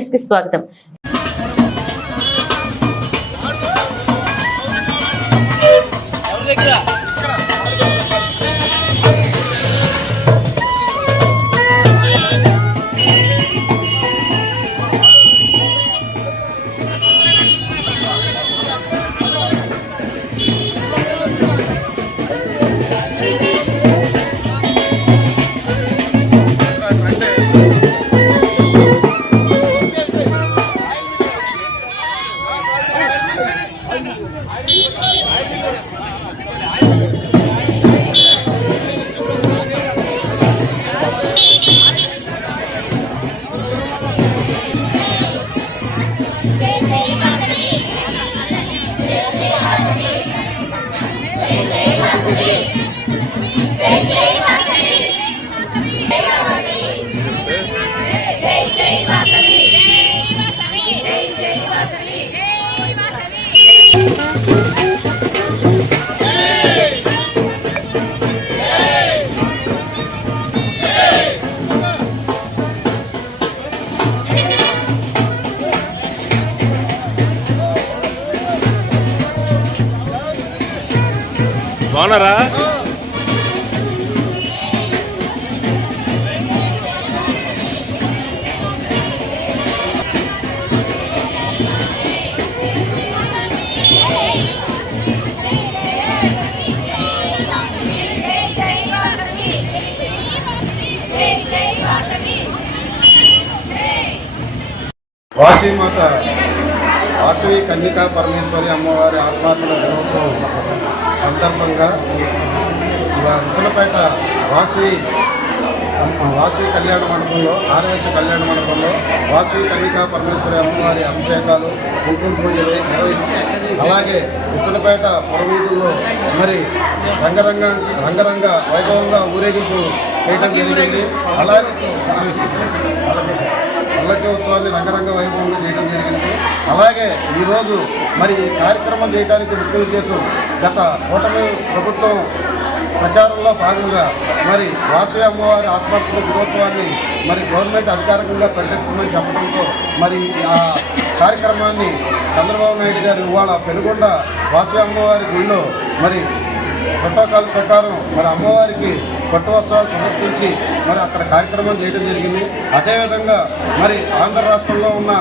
స్వాగతం. I didn't I didn't బాగున్నారా? వాసీమాత వాసవి కన్యకా పరమేశ్వరి అమ్మవారి ఆత్మాత్మల దినోత్సవం సందర్భంగా ఉసలపేట విసలపేట వాసవి వాసవి కళ్యాణ మండపంలో ఆరవేశ కళ్యాణ మండపంలో వాసవి కన్యకా పరమేశ్వరి అమ్మవారి అభిషేకాలు కుంకుమ పూజలు నిర్వహించి అలాగే ఉసలపేట పురవీధుల్లో మరి రంగరంగ రంగరంగ వైభవంగా ఊరేగింపు చేయడం జరిగింది. అలాగే పల్లకి ఉత్సవాన్ని రంగరంగ వైభవంగా చేయడం జరిగింది. అలాగే ఈరోజు మరి కార్యక్రమం చేయడానికి ముఖ్య ఉద్దేశం గత కూటమి ప్రభుత్వం ప్రచారంలో భాగంగా మరి వాసవి అమ్మవారి ఆత్మహత్య దినోత్సవాన్ని మరి గవర్నమెంట్ అధికారికంగా ప్రకటిస్తుందని చెప్పడంతో మరి ఆ కార్యక్రమాన్ని చంద్రబాబు నాయుడు గారు ఇవాళ పెనుగొండ వాసవి అమ్మవారి గుళ్ళో మరి ప్రోటోకాల్ ప్రకారం మరి అమ్మవారికి పట్టు వస్త్రాలు సమర్పించి మరి అక్కడ కార్యక్రమం చేయడం జరిగింది. అదేవిధంగా మరి ఆంధ్ర రాష్ట్రంలో ఉన్న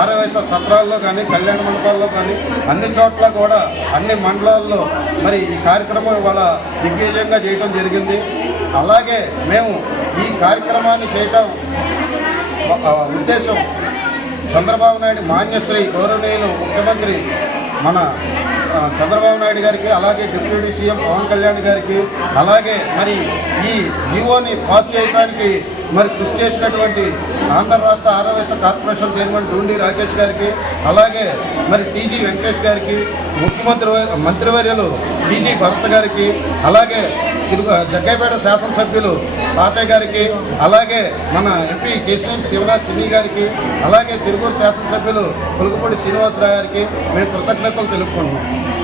ఆరవేశ సత్రాల్లో కానీ కళ్యాణ మండపాల్లో కానీ అన్ని చోట్ల కూడా అన్ని మండలాల్లో మరి ఈ కార్యక్రమం ఇవాళ దిగ్విజయంగా చేయడం జరిగింది. అలాగే మేము ఈ కార్యక్రమాన్ని చేయటం ఉద్దేశం చంద్రబాబు నాయుడు మాన్యశ్రీ గౌరవనీయులు ముఖ్యమంత్రి మన చంద్రబాబు నాయుడు గారికి అలాగే డిప్యూటీ సీఎం పవన్ కళ్యాణ్ గారికి అలాగే మరి ఈ జీవోని పాస్ చేయడానికి మరి కృషి చేసినటువంటి ఆంధ్ర రాష్ట్ర ఆరోగ్య కార్పొరేషన్ చైర్మన్ డూండి రాకేష్ గారికి అలాగే మరి టీజీ వెంకటేష్ గారికి ముఖ్యమంత్రి మంత్రివర్యులు టీజీ భరత్ గారికి అలాగే తిరుగు జగ్గైపేట శాసనసభ్యులు తాతయ్య గారికి అలాగే మన ఎంపీ కేసీఎన్ శివనాథ్ చిన్ని గారికి అలాగే తిరుగూరు శాసనసభ్యులు పులుగుపూడి శ్రీనివాసరావు గారికి మేము కృతజ్ఞతలు తెలుపుకుంటున్నాం.